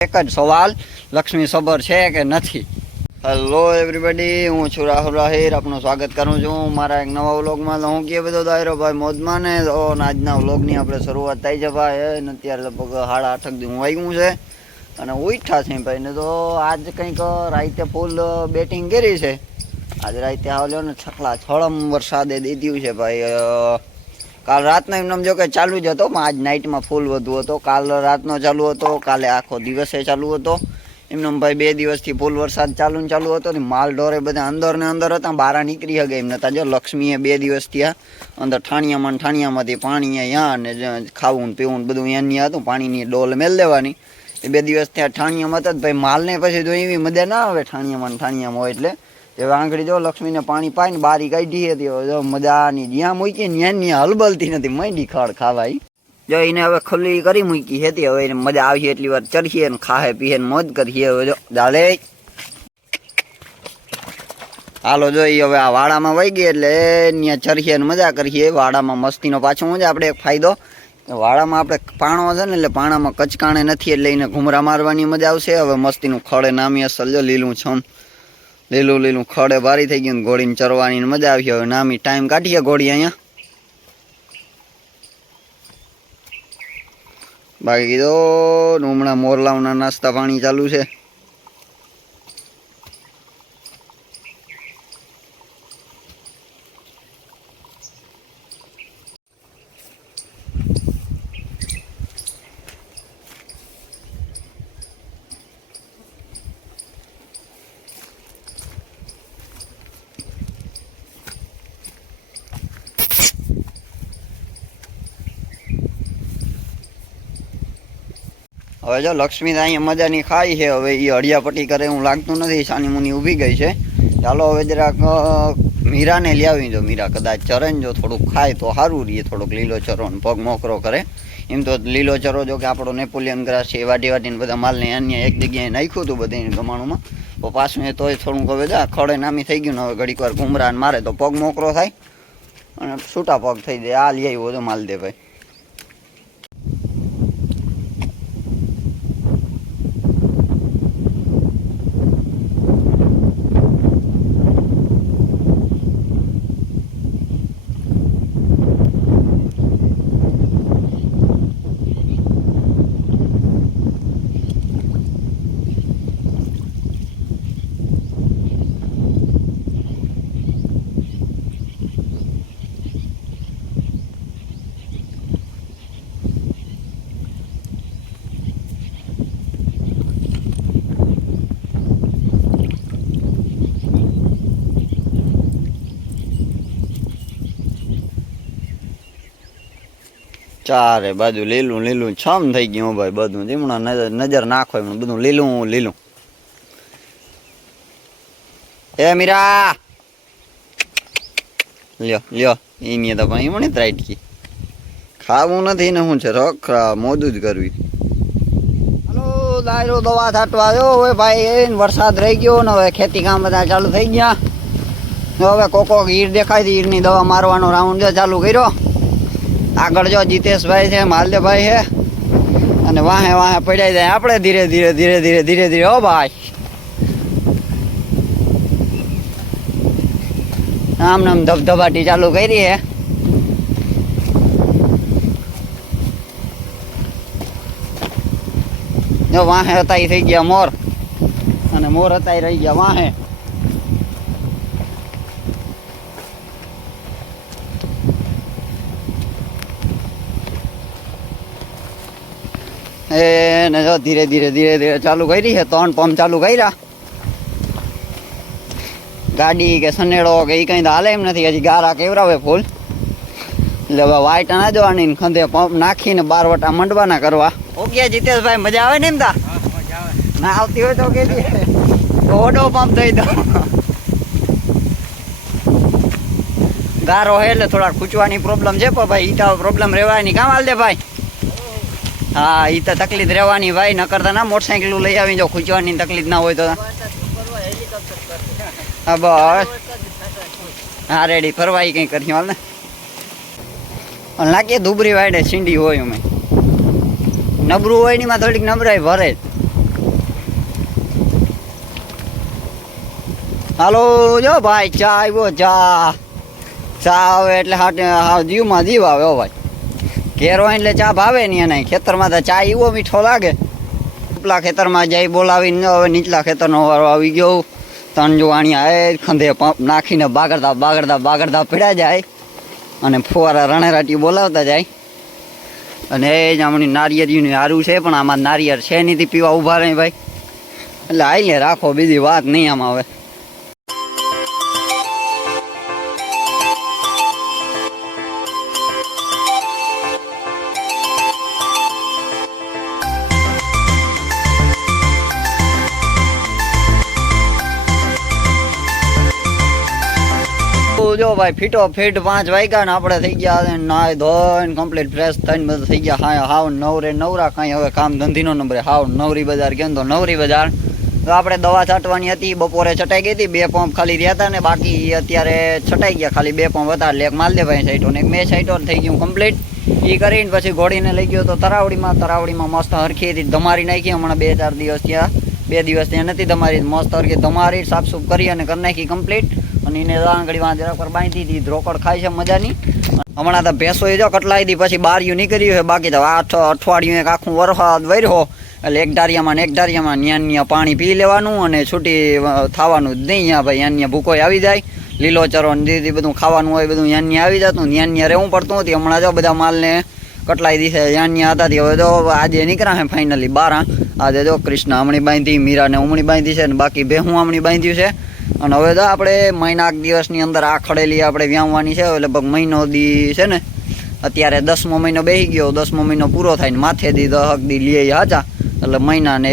એક જ સવાલ, લક્ષ્મી સબર છે કે નથી? હેલો એવરીબડી, હું છું રાહુલ રાહિર. આપનું સ્વાગત કરું છું મારા એક નવા વ્લોગમાં. હું કે બધો દાયરો ભાઈ મોજમાં ને. તો આજના વ્લોગની આપણે શરૂઆત થઈ છે ભાઈ. અત્યારે લગભગ 8:30 દી હું વાગ્યું છે અને ઉઠ્યા છે ભાઈ ને. તો આજ કંઈક રાતે ફૂલ બેટિંગ કરી છે. આજ રાતે આવ્યો ને છકલા છળમ વરસાદે દીધું છે ભાઈ. કાલ રાતનો એમને જો કે ચાલુ જ હતો, પણ આજ નાઇટમાં ફૂલ વધુ હતો. કાલ રાતનો ચાલુ હતો, કાલે આખો દિવસે ચાલુ હતો. એમને ભાઈ 2 દિવસથી ફૂલ વરસાદ ચાલુ હતો ને. માલ ઢોરે બધા અંદર ને અંદર હતા, બહાર નીકળી શકે એમ નતા. જો લક્ષ્મીએ 2 દિવસ થયા અંદર ઠાણિયામાંથી પાણી અહીંયા ને ખાવું પીવું બધું અહીંયા હતું. પાણીની ડોલ મેલ દેવાની. એ 2 દિવસ ત્યાં ઠાણિયામાં હતા ભાઈ. માલને પછી જો એવી મજા ના આવે ઠાણિયામાં હોય એટલે. હવે આંગળી જો લક્ષ્મીને પાણી પાઈને બારી કાઢી હતી. જો મજાની જ્યાં મૂકી ત્યાં હલબલતી નથી, મંડી ખડ ખાવાય. જો એને હવે ખુલ્લી કરી મૂકી હતી. હવે એને મજા આવી એટલી વાર ચરખીએ ને ખાહે પીએ ને મોજ કરીએ. હવે જો ચાલે હાલો જો હવે આ વાડામાં વહી ગઈ એટલે ત્યાં ચરખીએ ને મજા કરીએ. વાડામાં મસ્તીનો પાછો હું છે આપણે એક ફાયદો, વાડામાં આપણે પાણો છે ને એટલે પાણામાં કચકાણે નથી એટલે એને ઘૂમરા મારવાની મજા આવશે. હવે મસ્તીનું ખડે નામી અસલ જો લીલું છમ લીલું ખડે ભારી થઈ ગયું. ઘોડીને ચરવાની મજા આવી. હવે નામી ટાઈમ કાઢીએ ઘોડી અહીંયા. બાકી તો હમણાં મોરલાઓના નાસ્તા પાણી ચાલુ છે. હવે જો લક્ષ્મી અહીંયા મજાની ખાઈ છે. હવે એ હળિયાપટ્ટી કરે એવું લાગતું નથી. સાની મુની ઊભી ગઈ છે. ચાલો હવે જરાક મીરાને લઈ આવી. જો મીરા કદાચ ચરે ને જો થોડુંક ખાય તો સારું રહીએ. થોડોક લીલો ચરો ને પગ મોકરો કરે. એમ તો લીલો ચરો જો કે આપણો નેપોલિયન ગ્રાસ છે એ વાટીને બધા માલને અન્ય એક જગ્યાએ નાખ્યું હતું બધે ગમાણુંમાં. તો પાછું એ તોય થોડુંક હવે ખડે નામી થઈ ગયું ને. હવે ઘડીક વાર ઘૂમરા મારે તો પગ મોકરો થાય અને છૂટા પગ થઈ જાય. આ લઈ આવ્યો તો માલ દે ભાઈ. ચારે બાજુ લીલું છમ થઈ ગયું ભાઈ બધું. હમણાં નજર નાખો એમ બધું લીલું. એ મીરા લ્યો એની તો ભાઈ મને ત્રાટકી ખાવું નથી ને. શું છે રખડા મોજું જ કરવી. હાલો દાયરો દવા છાંટવા આવ્યો હવે ભાઈ. વરસાદ રહી ગયો ને હવે ખેતી કામ બધા ચાલુ થઈ ગયા. હવે કોકો ઈર દેખાય છે, ઈરની દવા મારવાનો રાઉન્ડ ચાલુ કર્યો. આગળ જો જીતેશભાઈ છે, માલદેભાઈ છે અને વાહે પડાઈ જાય. આપણે ધીરે હો ભાઈ. આમ નામ ધબધબાટી ચાલુ કરી છે. જો વાહે હતા થઈ ગયા મોર અને મોર હતા રહી ગયા વાહે. એને જો ધીરે ચાલુ કરી છે. 3 પંપ ચાલુ કર્યા. ગાડી કે સનેડો કે એ કઈ હાલે એમ નથી. હજી ગારા કેવરાવે ફૂલ એટલે હવે વાઈટ ના જવાની ખંધે પંપ નાખીને 12 વટા મંડવાના કરવા. ઓકે જીતેશભાઈ મજા આવે ને એમ તા? ના આવતી હોય તો કે ઓડો પંપ દઈ દો. ગારો હે એટલે થોડા ખૂંચવાની પ્રોબ્લેમ છે પણ ભાઈ ઈ તો પ્રોબ્લેમ રહેવાય નહીં. કામ હાલ દે ભાઈ. હા એ તો તકલીફ રહેવાની ભાઈ. ન કરતા ના મોટરસાઇકલ લઈ આવી જો ખૂંચવાની તકલીફ ના હોય તો. હા બસ હા રેડી ફરવાઈ કંઈ કરી હાલ ને. લાગે ધુબરી વાડે છીંડી હોય અમે નબરું હોય ની માં થોડીક નબરાઈ ભરે. હાલો જો ભાઈ ચા આવ્યો ચા આવે એટલે હાટ જીવમાં જીવ આવે હો ભાઈ. ઘેર હોય એટલે ચા ભાવે નહીં એને. ખેતરમાં તો ચા એવો મીઠો લાગે. ઉપલા ખેતરમાં જઈ બોલાવીને હવે નીચલા ખેતરનો વારો આવી ગયો. ત્રણ જુવાણિયા એ ખંધે પંપ નાખીને બાગડતા પીડા જાય અને ફુવારા રણેરાટી બોલાવતા જાય. અને એ જ હમણાં નારિયેળીનું સારું છે પણ આમાં નારિયેળ છે નહીં પીવા ઊભા રહી ભાઈ. એટલે આઈને રાખો, બીજી વાત નહીં આમાં હવે. જો ભાઈ ફીટો ફીટ 5 વાગ્યા ને આપણે થઈ ગયા નાય ધોઈને કમ્પ્લીટ ફ્રેશ થઈને બધું થઈ ગયા. હા હાવ નવરા કાંઈ હવે કામ ધંધીનો નંબરે હાવ નવરી બજાર કેમ તો નવરી બજાર. તો આપણે દવા છાંટવાની હતી, બપોરે છટાઈ ગઈ હતી. 2 પંપ ખાલી રહ્યા હતા ને બાકી અત્યારે છટાઈ ગયા. ખાલી 2 પંપ હતા એટલે એક માલદેભાઈ સાઈટો ને એક મેં સાઈટો થઈ ગયું કમ્પ્લીટ. એ કરીને પછી ઘોડીને લઈ ગયો તો તરાવડીમાં મસ્ત હરખી હતી ધમારી નાખી. હમણાં 2-4 દિવસ ત્યાં 2 દિવસ ત્યાં નથી ધમારી, મસ્ત હરખી ધમારી સાફસૂફ કરી અને કરી નાખી કમ્પ્લીટ. અને એને આંગળી વાં જરા પર બાંધી હતી. રોકડ ખાય છે મજાની. હમણાં તો ભેંસો જો કટલાઈ હતી પછી બારીયું નીકળ્યું છે. બાકી તો અઠવાડિયું એક આખું વરસાદ વર્યો એટલે એક ધારિયામાં ન્યા પાણી પી લેવાનું અને છૂટી થવાનું જ નહીં. ત્યાં ભાઈ ન્યા ભૂકોય આવી જાય, લીલો ચરો દીધી બધું ખાવાનું હોય બધું ન્યા આવી જતું. ન્યા રહેવું પડતું હતું. હમણાં જો બધા માલને કટલાઈ દીધે ન્યા હતા. હવે તો આજે નીકળ્યા છે ફાઇનલી 12. આજે જો કૃષ્ણ હમણી બાંધી, મીરાને ઉમણી બાંધી છે ને બાકી બેહું હમણી બાંધ્યું છે. અને હવે તો આપણે મહિના દિવસની અંદર આ ખડેલી આપણે વ્યાવવાની છે. લગભગ મહિનો દી છે ને અત્યારે 10મો મહિનો બેસી ગયો. 10મો મહિનો પૂરો થાય ને માથે દી 10 દી લઈએ હાચા. એટલે મહિના ને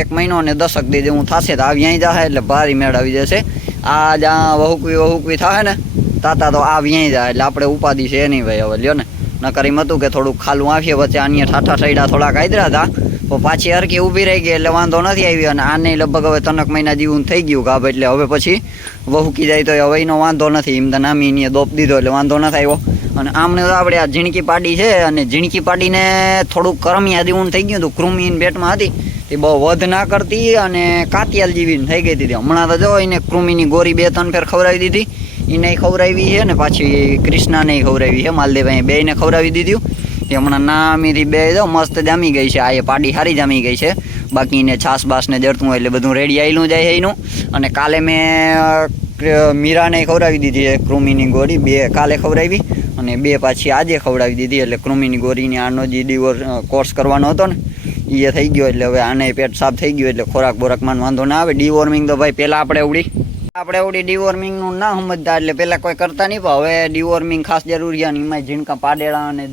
એક મહિનો ને 10 દી જેવું થશે તો આ વ્યાઈ જાય એટલે ભારી મેળ આવી જશે. આ જ્યાં વહુકવી થાય ને તાતા તો આ વ્યાઈ જાય એટલે આપણે ઉપાધિ છે નહીં ભાઈ. હવે લ્યો ને નકર એમ હતું કે થોડુંક ખાલું આવીએ વચ્ચે આની ઠાઠા સૈડા થોડાક આદરા હતા તો પાછી હરકી ઊભી રહી ગઈ એટલે વાંધો નથી આવી. અને આને લગભગ હવે 3 મહિના જેવું થઈ ગયું ગાભ એટલે હવે પછી વહુકી જાય તો હવે એનો વાંધો નથી. એમ તો નામી દોપ દીધો એટલે વાંધો નથી આવ્યો. અને આમને તો આપણે આ ઝીણકી પાડી છે અને ઝીણકી પાડીને થોડુંક કરમિયા જેવું થઈ ગયું હતું. કૃમિન પેટમાં હતી તે બહુ વધ ના કરતી અને કાતિયાલ જેવી થઈ ગઈ હતી. હમણાં તો જો એને કૃમિની ગોરી 2-3 ફેર ખવડાવી દીધી. એને ખવડાવી છે ને પાછી કૃષ્ણાને ખવડાવી છે. માલદેભાઈ બેયને ખવડાવી દીધું. તે હમણાં નામીથી 2 જો મસ્ત જામી ગઈ છે. આ એ પાડી સારી જામી ગઈ છે. બાકી એને છાસ બાસને જડતું હોય એટલે બધું રેડી આવેલું જાય છે એનું. અને કાલે મેં મીરાને ખવડાવી દીધી છે કૃમિની ગોળી. 2 કાલે ખવડાવી અને 2 પાછી આજે ખવડાવી દીધી. એટલે કૃમિની ગોળીની આનો જે કોર્સ કરવાનો હતો ને એ થઈ ગયો. એટલે હવે આને પેટ સાફ થઈ ગયું એટલે ખોરાક બોરાકમાં વાંધો ના આવે. ડીવોર્મિંગ તો ભાઈ પહેલાં આપણે ડીવોર્મિંગનું ના સમજતા એટલે પહેલાં કોઈ કરતા નહીં. પણ હવે ડીવોર્મિંગ ખાસ જરૂરી છે. અને એમાં ઝીણકા પાડેડા અને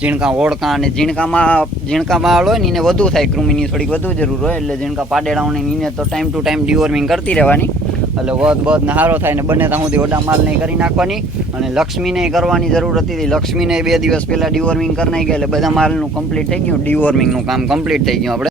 ઝીણકા ઓળકા અને ઝીણકામાં હોય ને એને વધુ થાય. કૃમિની થોડીક વધુ જરૂર હોય એટલે ઝીણકા પાડેડાઓને એને તો ટાઈમ ટુ ટાઈમ ડીવોર્મિંગ કરતી રહેવાની. એટલે વધ ને સારો થાય ને બને ત્યાં સુધી ઓડા માલ નહીં કરી નાખવાની. અને લક્ષ્મીને કરવાની જરૂર હતી. લક્ષ્મીને 2 દિવસ પહેલાં ડીવોર્મિંગ કરી નાખી એટલે બધા માલનું કમ્પ્લીટ થઈ ગયું. ડીવોર્મિંગનું કામ કમ્પ્લીટ થઈ ગયું. આપણે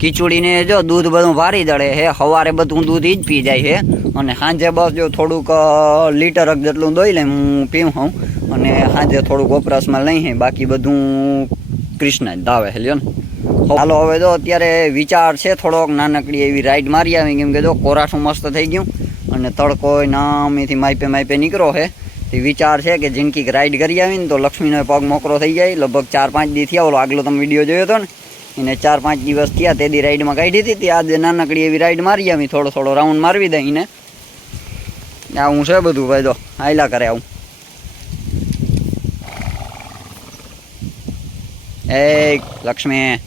ખીચડીને જો દૂધ બધું ભારી દળે છે. સવારે બધું દૂધ જ પી જાય છે અને સાંજે બસ જો થોડુંક લીટર જેટલું દોઈ લે હું પીવું હું. અને સાંજે થોડુંક વપરાશમાં લઈ છે. બાકી બધું કૃષ્ણ જ દાવે છે લ્યો ને. હાલો હવે જો અત્યારે વિચાર છે થોડોક નાનકડી એવી રાઈડ મારી આવી. કેમ કે જો કોરાઠું મસ્ત થઈ ગયું અને તડકો નામેથી માપે નીકળો છે. તે વિચાર છે કે જિંદગી રાઈડ કરી આવીને તો લક્ષ્મીનો પગ મોકરો થઈ જાય. લગભગ 4-5 દી થયા. ઓલો આગલો તમે વિડીયો જોયો હતો ને એને 4-5 દિવસ થયા તે દી રાઈડમાં કાઢી હતી. તે આજે નાનકડી એવી રાઈડ મારી આવી. થોડો રાઉન્ડ મારવી દઈ એને. આવું છે બધું ભાઈ. તો હાયલા કરે આવું. એ લક્ષ્મી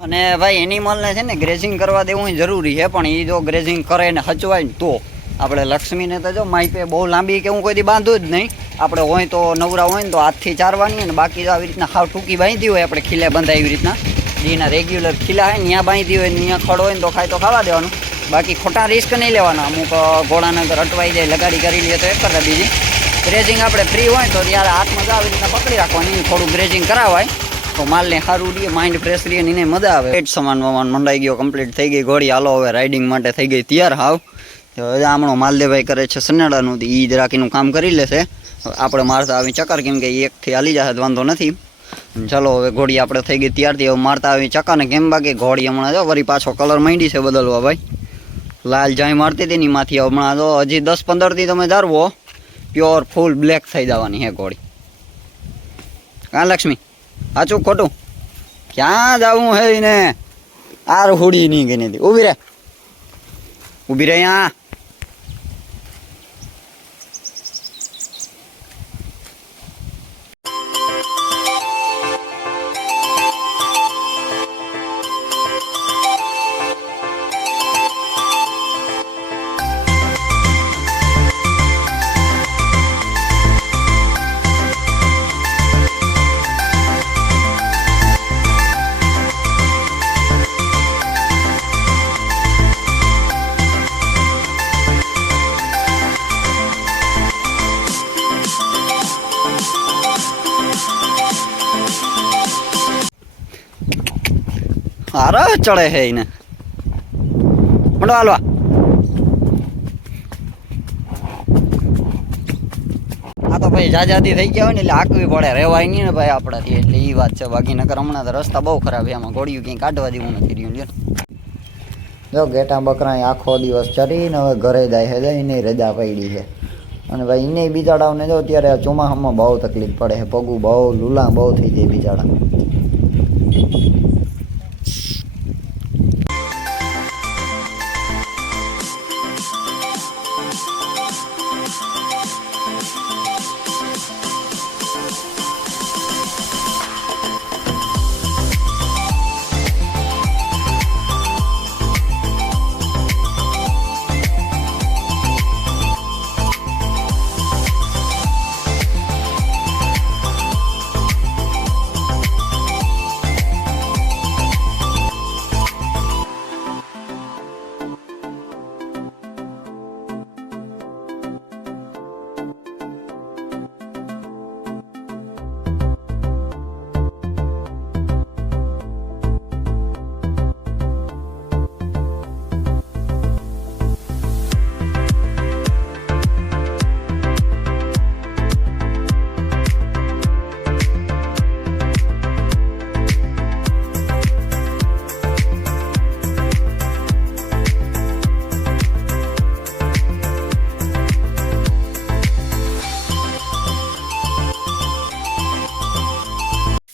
અને ભાઈ એનિમલને છે ને ગ્રેઝિંગ કરવા દેવું જરૂરી છે. પણ એ જો ગ્રેઝિંગ કરે ને હચવાય ને તો આપણે લક્ષ્મીને તો જો માઇપે બહુ લાંબી કે હું કોઈ દી બાંધું જ નહીં. આપણે હોય તો નવરા હોય ને તો હાથથી ચારવાની. અને બાકી તો આવી રીતના હાવ ટૂંકી બાંધી હોય આપણે ખીલે બંધાય એવી રીતના જેના રેગ્યુલર ખીલા હોય ત્યાં બાંધી હોય ને ત્યાં ખડ હોય ને તો ખાય તો ખાવા દેવાનું. બાકી ખોટા રિસ્ક નહીં લેવાના. અમુક ઘોડાના ઘર અટવાઈ જાય લગાડી કરી લઈએ તો એક કરતા બીજી ગ્રેઝિંગ આપણે ફ્રી હોય તો ત્યારે હાથમાં આવી રીતના પકડી રાખવાની. થોડું ગ્રેઝિંગ કરાવાય તો માલને સારું રહે, માઇન્ડ ફ્રેશ રહે ને એને મજા આવે. પેટ સામાન વામાન મંડાઈ ગયો, કમ્પ્લીટ થઈ ગઈ ઘોડી. હાલો હવે રાઇડિંગ માટે થઈ ગઈ તૈયાર હાવ. તો હવે હમણો માલદેવભાઈ કરે છે સનેડાનું, એ જ રાખીનું કામ કરી લેશે. આપણે મારતા આવી ચક્કર, કેમ કે એકથી હાલી જશે વાંધો નથી. ચાલો હવે ઘોડી આપણે થઈ ગઈ ત્યારથી હવે મારતા આવી ચક્કા ને. કેમ બાકી ઘોડી હમણાં જો વળી પાછો કલર માંડી છે બદલવા ભાઈ. લાલ જાય મારતી હતી ને એમાંથી હમણાં તો હજી 10-15 દી તમે ધારવો પ્યોર ફૂલ બ્લેક થઈ જવાની હે ઘોડી. કાં લક્ષ્મી સાચું ખોટું? ક્યાં જવું હે એને? આર હુડી નહીં ગઈ નથી. ઊભી રે, ઊભી રે અહીંયા. હારા ચડે હે એને મંડો હાલવા. આ તો ભાઈ જાજાદી થઈ ગયા હોય ને એટલે આકવી પડે, રહેવાય નહીં ને ભાઈ આપણાથી. એટલે એ વાત છે. બાકી નકર હમણાં તો રસ્તા બહુ ખરાબ છે, એમાં ઘોડિયું ક્યાંય કાઢવા દેવું નથી રહ્યું. જો ઘેટા બકરા આખો દિવસ ચરીને હવે ઘરે જાય છે, એને રજા પડી છે. અને ભાઈ એને બિચાડાઓને જો અત્યારે ચોમાસામાં બહુ તકલીફ પડે છે, પગું બહુ લૂલા બહુ થઈ જાય બિચાડા.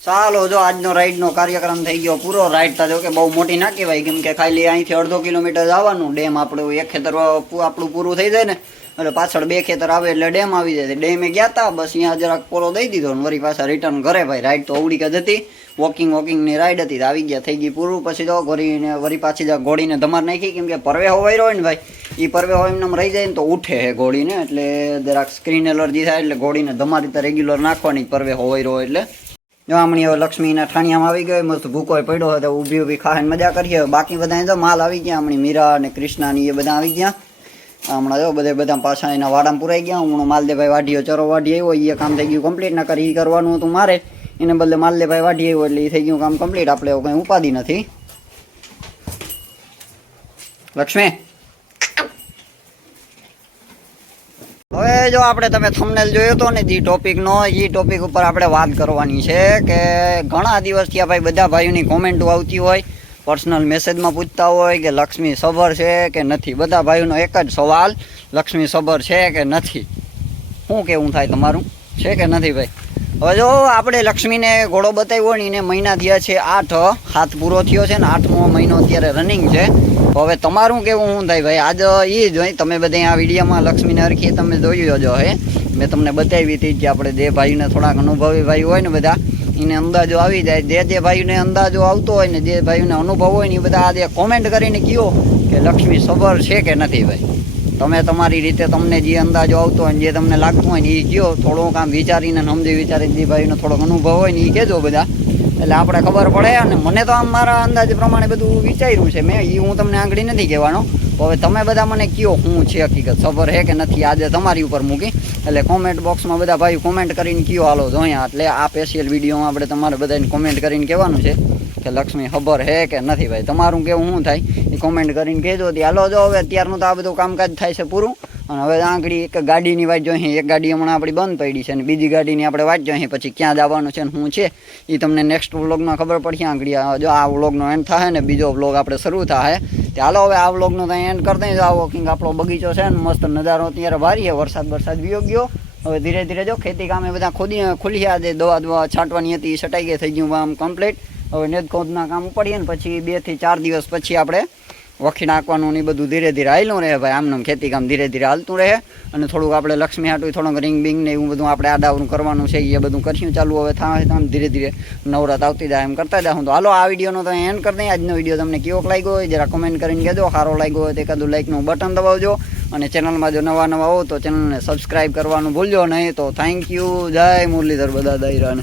ચાલો જો આજનો રાઈડનો કાર્યક્રમ થઈ ગયો પૂરો. રાઈડ તો જો કે બહુ મોટી ના કહેવાય, કેમ કે ખાલી અહીંથી 1.5 કિલોમીટર જવાનું. ડેમ આપણું એક ખેતર આપણું પૂરું થઈ જાય ને એટલે પાછળ 2 ખેતર આવે એટલે ડેમ આવી જાય. ડેમે ગયા હતા, બસ અહીંયા જરાક પોલો દઈ દીધો ને વળી પાછા રિટર્ન ઘરે. ભાઈ રાઈડ તો અવડી જ હતી, વોકિંગની રાઈડ હતી. આવી ગયા થઈ ગઈ પૂરું. પછી તો ઘોડીને વળી પાછી ઘોડીને ધમાર નાખી, કેમ કે પરવે હોવાઈ રહ્યો ને ભાઈ, એ પરવે હોય એમને રહી જાય ને તો ઉઠે છે ઘોડીને, એટલે જરાક સ્ક્રીન એલર્જી થાય. એટલે ઘોડીને ધમાર રીતે રેગ્યુલર નાખવાની પરવે હોવાઈ રહ્યો. એટલે જો હમણાં હવે લક્ષ્મીના ઠાણિયામાં આવી ગયો, મસ્ત ભૂકો પડ્યો હતો, ઊભી ઊભી ખાઈને મજા કરીએ. બાકી બધા તો માલ આવી ગયા, હમણાં મીરા અને કૃષ્ણાની એ બધા આવી ગયા. હમણાં જો બધા પાછા એના વાડામાં પુરાઈ ગયા. હમણાં માલદેભાઈ વાઢીઓ ચરો વાઢી આવ્યો, એ કામ થઈ ગયું કમ્પ્લીટ. ના કરી કરવાનું હતું મારે, એને બદલે માલદેભાઈ વાઢી આવ્યો એટલે એ થઈ ગયું કામ કમ્પ્લીટ. આપણે એવું કંઈ ઉપાધિ નથી. લક્ષ્મી હવે જો આપણે તમે થંબનેલ જોયો હતો ને જે ટોપિકનો, એ ટોપિક ઉપર આપણે વાત કરવાની છે કે ઘણા દિવસથી આ ભાઈ બધા ભાઈઓની કોમેન્ટો આવતી હોય, પર્સનલ મેસેજમાં પૂછતા હોય કે લક્ષ્મી સબર છે કે નથી. બધા ભાઈઓનો એક જ સવાલ, લક્ષ્મી સબર છે કે નથી. શું કેવું થાય તમારું, છે કે નથી ભાઈ? હવે જો આપણે લક્ષ્મીને ઘોડો બતાવ્યો ને એને મહિના થયા છે 8, હાથ પૂરો થયો છે ને 8મો મહિનો અત્યારે રનિંગ છે. હવે તમારું કેવું શું થાય ભાઈ? આજ એ જ હોય, તમે બધા આ વિડીયોમાં લક્ષ્મીને હરખી તમે જોઈ જો હે, મેં તમને બતાવી હતી કે આપણે જે ભાઈને થોડાક અનુભવી ભાઈ હોય ને બધા, એને અંદાજો આવી જાય. જે ભાઈને અંદાજો આવતો હોય ને, જે ભાઈને અનુભવ હોય ને, એ બધા આજે કોમેન્ટ કરીને કહો કે લક્ષ્મી સબર છે કે નથી ભાઈ. તમે તમારી રીતે તમને જે અંદાજો આવતો હોય ને જે તમને લાગતું હોય ને એ કહો. થોડુંક આમ વિચારીને સમજી વિચારીને જે ભાઈનો થોડોક અનુભવ હોય ને એ કહેજો બધા, એટલે આપણે ખબર પડે. અને મને તો આમ મારા અંદાજ પ્રમાણે બધું વિચાર્યું છે મેં, એ હું તમને આંગળી નથી કહેવાનો. તો હવે તમે બધા મને કયો શું છે હકીકત, સબર છે કે નથી, આજે તમારી ઉપર મૂકી. એટલે કોમેન્ટ બોક્સમાં બધા ભાઈ કોમેન્ટ કરીને કયો હાલો જોયા. એટલે આ સ્પેશિયલ વિડીયોમાં આપણે તમારે બધાને કોમેન્ટ કરીને કહેવાનું છે કે લક્ષ્મી ખબર છે કે નથી. ભાઈ તમારું કેવું શું થાય એ કોમેન્ટ કરીને કહેજો. હાલો જો હવે અત્યારનું તો આ બધું કામકાજ થાય છે પૂરું. અને હવે આંગળી એક ગાડીની વાટ જોઈએ, એક ગાડી હમણાં આપણી બંધ પડી છે અને બીજી ગાડીની આપણે વાટ જોઈએ. પછી ક્યાં જવાનું છે ને શું છે એ તમને નેક્સ્ટ વ્લોગમાં ખબર પડશે. આંગળી જો આ વ્લોગનો એન્ડ થાય ને બીજો વ્લોગ આપણે શરૂ થાય. ચાલો હવે આ વ્લોગનો ત્યાં એન્ડ કરી દઈએ. આવો કંઈક આપણો બગીચો છે ને મસ્ત નજારો અત્યારે ભારી છે. વરસાદ વિયો ગયો. હવે ધીરે ધીરે જો ખેતી કામે બધા ખુલ્યા છે. દવા છાંટવાની હતી છટાઈ ગઈ, થઈ ગયું આમ કમ્પ્લીટ. હવે નેદ ખોદના કામ ઉપાડીએ ને પછી 2 થી 4 દિવસ પછી આપણે વખી નાખવાનું ને બધું ધીરે ધીરે હાલ્યું રહે. ભાઈ આમનું ખેતી કામ ધીરે ધીરે હાલતું રહે. અને થોડુંક આપણે લક્ષ્મી હાટું થોડુંક રિંગ બિંગ ને એવું બધું આપણે આડાવરું કરવાનું છે. એ બધું કર્યું ચાલુ હવે થાય તો ધીરે ધીરે નવરાત આવતી જાય એમ કરતા જાઉં. તો હાલો આ વિડીયોનો તો એન્ડ કરી દઈએ. આજનો વિડીયો તમને કેવો લાગ્યો હોય જરા કમેન્ટ કરીને કહેજો. સારો લાગ્યો હોય તો એકાદું લાઈકનું બટન દબાવજો. અને ચેનલમાં જો નવા હો તો ચેનલને સબસ્ક્રાઈબ કરવાનું ભૂલજો નહીં. તો થેન્ક યુ. જય મુરલીધર બધા દાયરાને.